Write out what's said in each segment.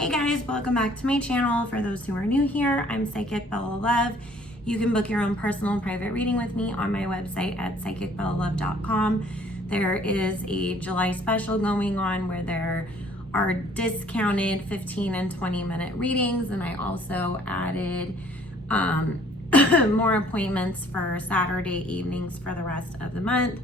Hey guys, welcome back to my channel. For those who are new here, I'm Psychic Bella Love. You can book your own personal and private reading with me on my website at psychicbellalove.com. There is a July special going on where there are discounted 15 and 20 minute readings, and I also added more appointments for Saturday evenings for the rest of the month.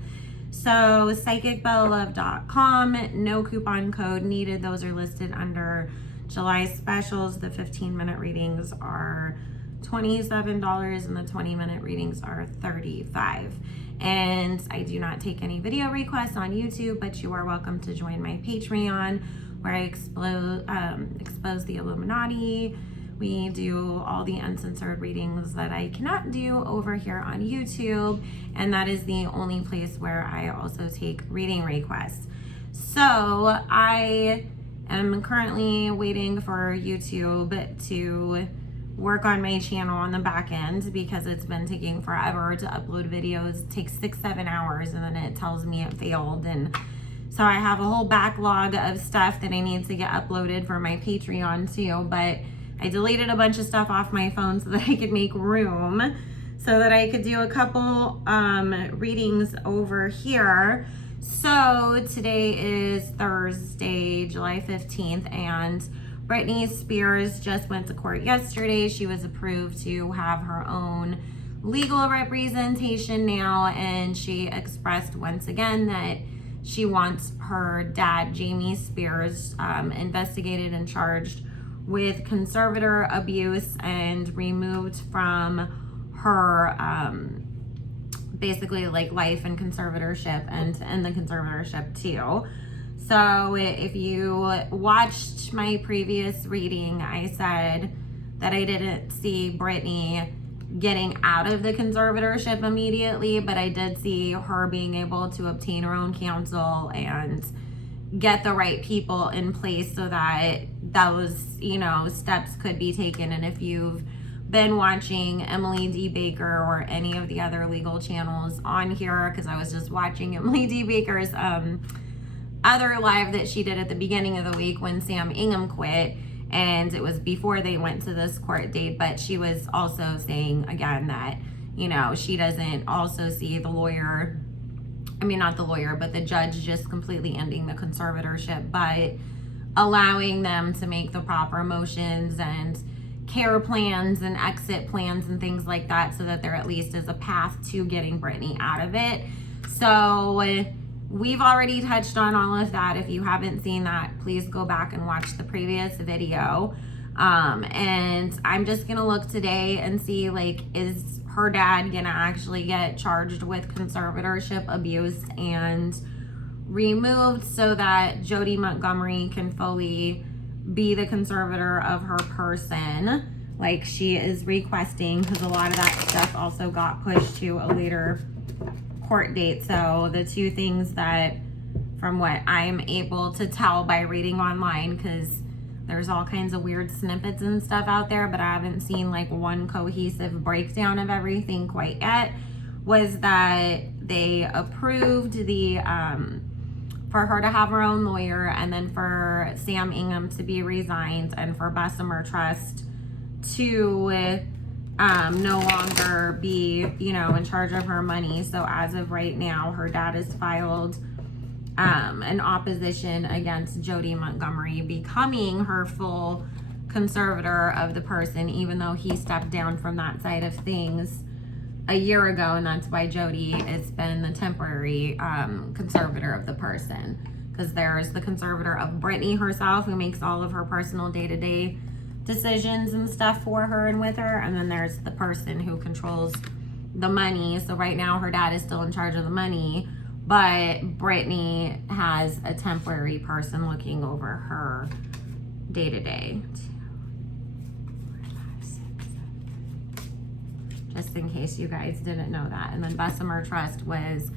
So psychicbellalove.com, no coupon code needed. Those are listed under July specials. The 15-minute readings are $27 and the 20-minute readings are $35. And I do not take any video requests on YouTube, but you are welcome to join my Patreon where I expose the Illuminati. We do all the uncensored readings that I cannot do over here on YouTube, and that is the only place where I also take reading requests. So I am currently waiting for YouTube to work on my channel on the back end because it's been taking forever to upload videos. It takes 6-7 hours and then it tells me it failed, and so I have a whole backlog of stuff that I need to get uploaded for my Patreon too, but I deleted a bunch of stuff off my phone so that I could make room so that I could do a couple readings over here. So today is Thursday, July 15th, and Britney Spears just went to court yesterday. She was approved to have her own legal representation now, and she expressed once again that she wants her dad, Jamie Spears, investigated and charged with conservator abuse and removed from her basically like life and conservatorship and the conservatorship too. So if you watched my previous reading, I said that I didn't see Britney getting out of the conservatorship immediately, but I did see her being able to obtain her own counsel and get the right people in place so that those, steps could be taken. And if you've been watching Emily D. Baker or any of the other legal channels on here, because I was just watching Emily D. Baker's other live that she did at the beginning of the week when Sam Ingham quit, and it was before they went to this court date, but she was also saying again that, she doesn't also see the lawyer, not the lawyer, but the judge just completely ending the conservatorship, but allowing them to make the proper motions and care plans and exit plans and things like that so that there at least is a path to getting Britney out of it. So we've already touched on all of that. If you haven't seen that, please go back and watch the previous video. And I'm just gonna look today and see, is her dad gonna actually get charged with conservatorship abuse and removed so that Jody Montgomery can fully be the conservator of her person like she is requesting, because a lot of that stuff also got pushed to a later court date. So the two things that, from what I'm able to tell by reading online, because there's all kinds of weird snippets and stuff out there, but I haven't seen one cohesive breakdown of everything quite yet, was that they approved the for her to have her own lawyer, and then for Sam Ingham to be resigned, and for Bessemer Trust to no longer be, in charge of her money. So as of right now, her dad has filed an opposition against Jody Montgomery becoming her full conservator of the person, even though he stepped down from that side of things a year ago, and that's why Jody has been the temporary conservator of the person, because there's the conservator of Britney herself, who makes all of her personal day-to-day decisions and stuff for her and with her, and then there's the person who controls the money. So right now her dad is still in charge of the money, but Britney has a temporary person looking over her day-to-day. Just in case you guys didn't know that. And then Bessemer Trust was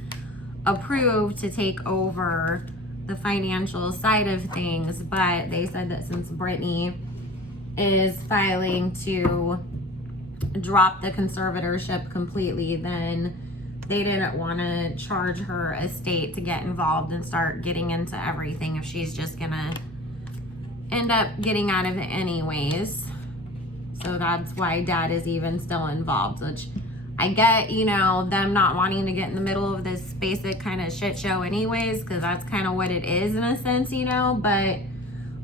approved to take over the financial side of things, but they said that since Britney is filing to drop the conservatorship completely, then they didn't want to charge her estate to get involved and start getting into everything if she's just gonna end up getting out of it anyways. So that's why dad is even still involved, which I get, you know, them not wanting to get in the middle of this basic kind of shit show anyways, because that's kind of what it is in a sense, you know. But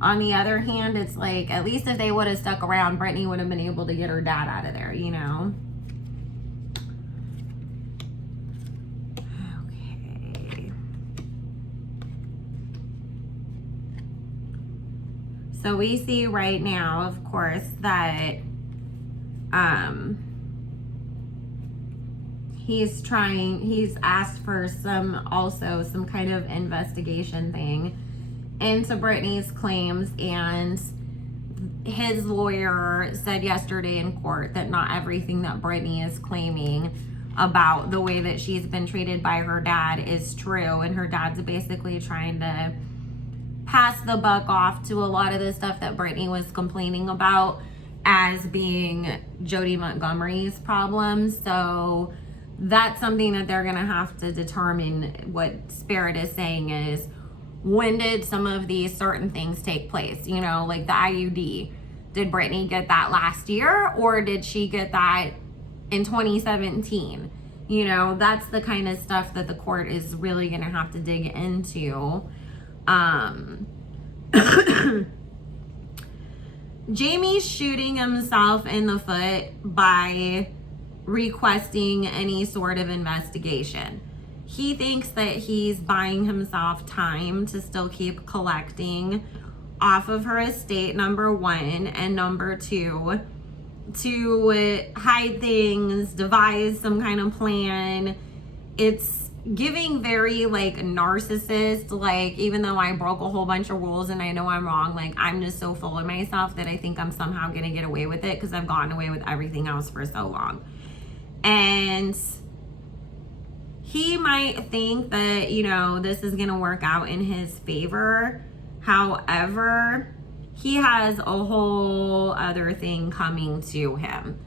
on the other hand, it's like, at least if they would have stuck around, Britney would have been able to get her dad out of there, you know. Okay. So we see right now, of course, that he's asked for some kind of investigation thing into Britney's claims, and his lawyer said yesterday in court that not everything that Britney is claiming about the way that she's been treated by her dad is true, and her dad's basically trying to pass the buck off to a lot of the stuff that Britney was complaining about as being Jody Montgomery's problems. So that's something that they're gonna have to determine. What Spirit is saying is, when did some of these certain things take place? You know, like the IUD. Did Britney get that last year, or did she get that in 2017? You know, that's the kind of stuff that the court is really gonna have to dig into. Jamie's shooting himself in the foot by requesting any sort of investigation. He thinks that he's buying himself time to still keep collecting off of her estate, number one, and number two, to hide things, devise some kind of plan. It's giving very like narcissist, like, even though I broke a whole bunch of rules and I know I'm wrong, like, I'm just so full of myself that I think I'm somehow gonna get away with it because I've gotten away with everything else for so long. And he might think that, you know, this is gonna work out in his favor. However, he has a whole other thing coming to him.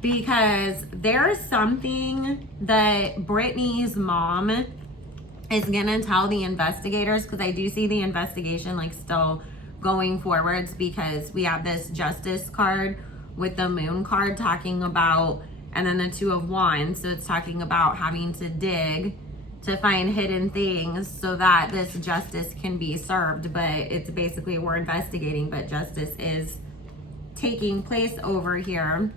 Because there's something that Britney's mom is gonna tell the investigators, because I do see the investigation like still going forwards, because we have this justice card with the moon card talking about, and then the two of wands, so it's talking about having to dig to find hidden things so that this justice can be served. But it's basically, we're investigating, but justice is taking place over here.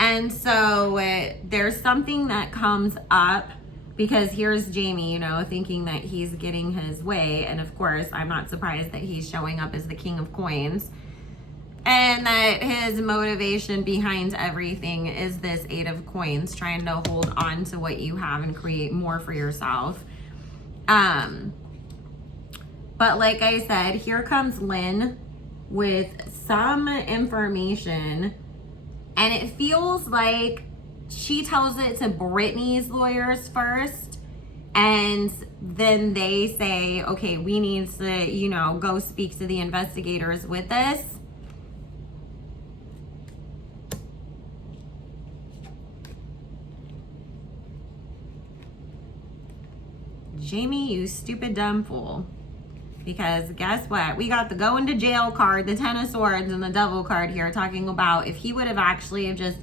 And so there's something that comes up, because here's Jamie, you know, thinking that he's getting his way. And of course, I'm not surprised that he's showing up as the King of Coins, and that his motivation behind everything is this Eight of Coins, trying to hold on to what you have and create more for yourself. But like I said, here comes Lynn with some information. And it feels like she tells it to Britney's lawyers first, and then they say, okay, we need to, you know, go speak to the investigators with this. Jamie, you stupid dumb fool. Because guess what? We got the going to jail card, the Ten of Swords, and the Devil card here, talking about if he would have actually just,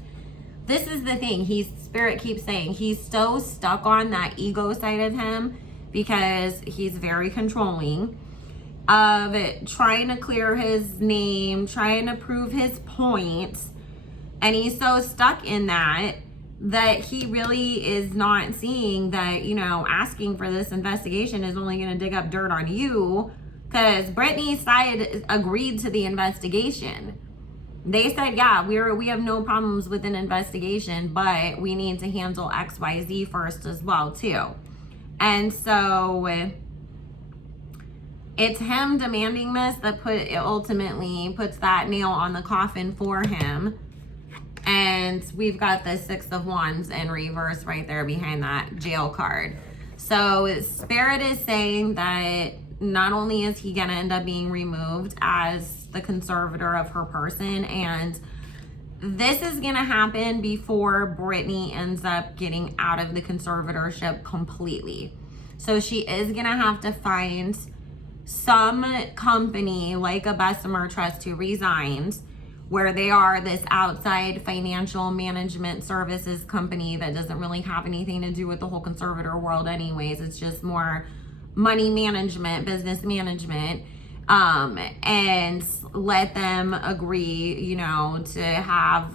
this is the thing, Spirit keeps saying, he's so stuck on that ego side of him, because he's very controlling, of trying to clear his name, trying to prove his point, and he's so stuck in that he really is not seeing that, you know, asking for this investigation is only going to dig up dirt on you, because Britney's side agreed to the investigation. They said, yeah, we have no problems with an investigation, but we need to handle XYZ first as well too. And so it's him demanding this that ultimately puts that nail on the coffin for him. And we've got the Six of Wands in reverse right there behind that jail card. So Spirit is saying that not only is he going to end up being removed as the conservator of her person and this is going to happen before Britney ends up getting out of the conservatorship completely. So she is going to have to find some company like a Bessemer Trust who resigns, where they are this outside financial management services company that doesn't really have anything to do with the whole conservator world anyways. It's just more money management, business management, and let them agree, you know, to have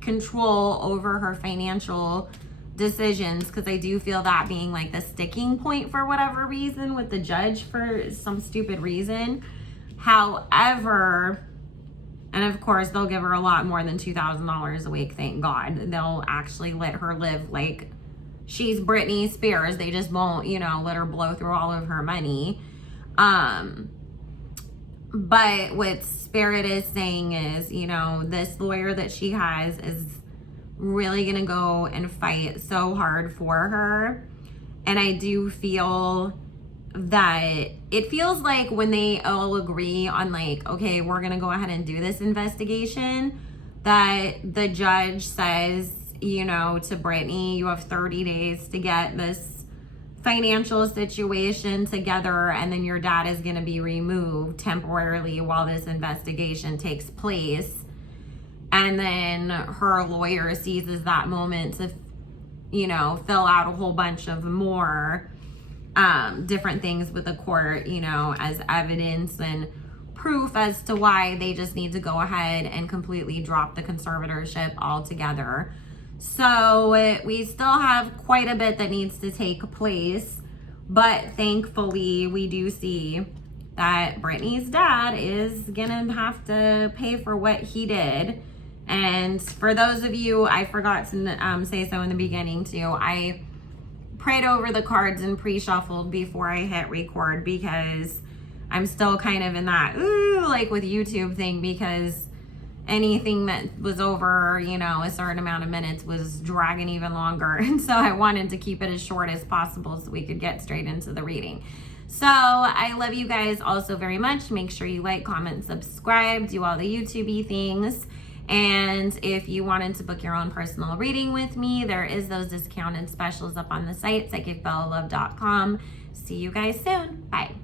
control over her financial decisions, because I do feel that being like the sticking point for whatever reason with the judge for some stupid reason. However, and of course they'll give her a lot more than $2,000 a week, thank God. They'll actually let her live like she's Britney Spears. They just won't, you know, let her blow through all of her money. But what Spirit is saying is, you know, this lawyer that she has is really gonna go and fight so hard for her. And I do feel that it feels like when they all agree on like, okay, we're gonna go ahead and do this investigation, that the judge says, you know, to Britney, you have 30 days to get this financial situation together, and then your dad is going to be removed temporarily while this investigation takes place. And then her lawyer seizes that moment to, you know, fill out a whole bunch of more different things with the court, you know, as evidence and proof as to why they just need to go ahead and completely drop the conservatorship altogether. So we still have quite a bit that needs to take place, but thankfully we do see that Britney's dad is gonna have to pay for what he did. And for those of you, I forgot to say so in the beginning too, I prayed over the cards and pre-shuffled before I hit record, because I'm still kind of in that like with YouTube thing, because anything that was over, you know, a certain amount of minutes was dragging even longer. And so I wanted to keep it as short as possible so we could get straight into the reading. So I love you guys also very much. Make sure you like, comment, subscribe, do all the YouTube-y things. And if you wanted to book your own personal reading with me, there is those discounted specials up on the site, psychicbellalove.com. See you guys soon. Bye.